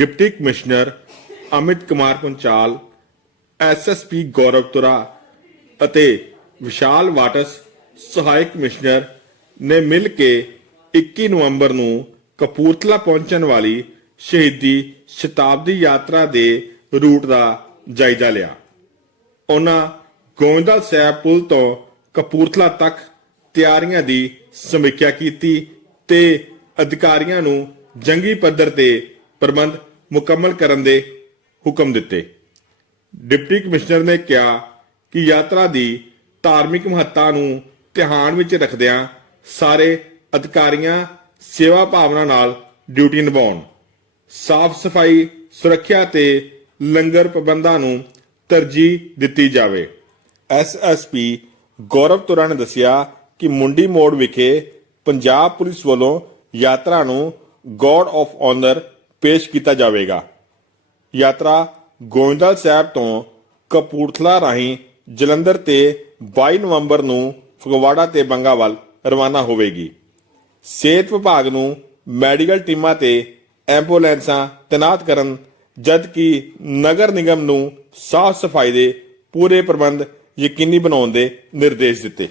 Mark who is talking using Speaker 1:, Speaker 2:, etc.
Speaker 1: Deputy commissioner Amit Kumar Panchal SSP Gaurav Toora ਅਤੇ Vishal what's ਸਹਾਇਕ commissioner ਨੇ ਮਿਲ ਕੇ 21 ਨਵੰਬਰ ਨੂੰ ਕਪੂਰਥਲਾ ਪਹੁੰਚਣ ਵਾਲੀ ਸ਼ਹੀਦੀ ਸ਼ਤਾਬਦੀ ਯਾਤਰਾ ਦੇ ਰੂਟ ਦਾ ਜਾਇਜ਼ਾ ਲਿਆ। ਉਹਨਾਂ ਗੋਇੰਦਵਾਲ ਸਾਹਿਬ ਪੁਲ ਤੋਂ ਕਪੂਰਥਲਾ ਤੱਕ ਤਿਆਰੀਆਂ ਦੀ ਸਮੀਖਿਆ ਕੀਤੀ ਤੇ ਅਧਿਕਾਰੀਆਂ ਨੂੰ ਜੰਗੀ ਪੱਧਰ ਤੇ ਪ੍ਰਬੰਧ ਮੁਕੰਮਲ ਕਰਨ ਦੇ ਹੁਕਮ ਦਿੱਤੇ। ਡਿਪਟੀ ਕਮਿਸ਼ਨਰ ਨੇ ਕਿਹਾ ਕਿ ਯਾਤਰਾ ਦੀ ਧਾਰਮਿਕ ਮਹੱਤਤਾ ਨੂੰ ਧਿਆਨ ਵਿੱਚ ਰੱਖਦਿਆਂ ਸਾਰੇ ਅਧਿਕਾਰੀਆਂ ਸੇਵਾ ਭਾਵਨਾ ਨਾਲ ਡਿਊਟੀ ਨਿਭਾਉਣ ਸਾਫ਼ ਸਫ਼ਾਈ ਸੁਰੱਖਿਆ ਤੇ ਲੰਗਰ ਪ੍ਰਬੰਧਾਂ ਨੂੰ ਤਰਜੀਹ ਦਿੱਤੀ ਜਾਵੇ। ਐਸਐਸਪੀ ਗੌਰਵ ਤੁਰਾ ਨੇ ਦੱਸਿਆ ਕਿ ਮੁੰਡੀ ਮੋੜ ਵਿਖੇ ਪੰਜਾਬ ਪੁਲਿਸ ਵੱਲੋਂ ਯਾਤਰਾ ਨੂੰ ਗੋਡ ਆਫ ਆਨਰ ਪੇਸ਼ ਕੀਤਾ ਜਾਵੇਗਾ। ਯਾਤਰਾ ਗੋਇੰਦਵਾਲ ਸਾਹਿਬ ਤੋਂ ਕਪੂਰਥਲਾ ਰਾਹੀਂ ਜਲੰਧਰ ਤੇ 22 ਨਵੰਬਰ ਨੂੰ ਫਗਵਾੜਾ ਤੇ ਬੰਗਾਵਲ ਰਵਾਨਾ ਹੋਵੇਗੀ। ਸਿਹਤ ਵਿਭਾਗ ਨੂੰ ਮੈਡੀਕਲ ਟੀਮਾਂ ਤੇ ਐਂਬੂਲੈਂਸਾਂ ਤੈਨਾਤ ਕਰਨ ਜਦ ਕਿ ਨਗਰ ਨਿਗਮ ਨੂੰ ਸਾਫ਼ ਸਫ਼ਾਈ ਦੇ ਪੂਰੇ ਪ੍ਰਬੰਧ ਯਕੀਨੀ ਬਣਾਉਣ ਦੇ ਨਿਰਦੇਸ਼ ਦਿੱਤੇ।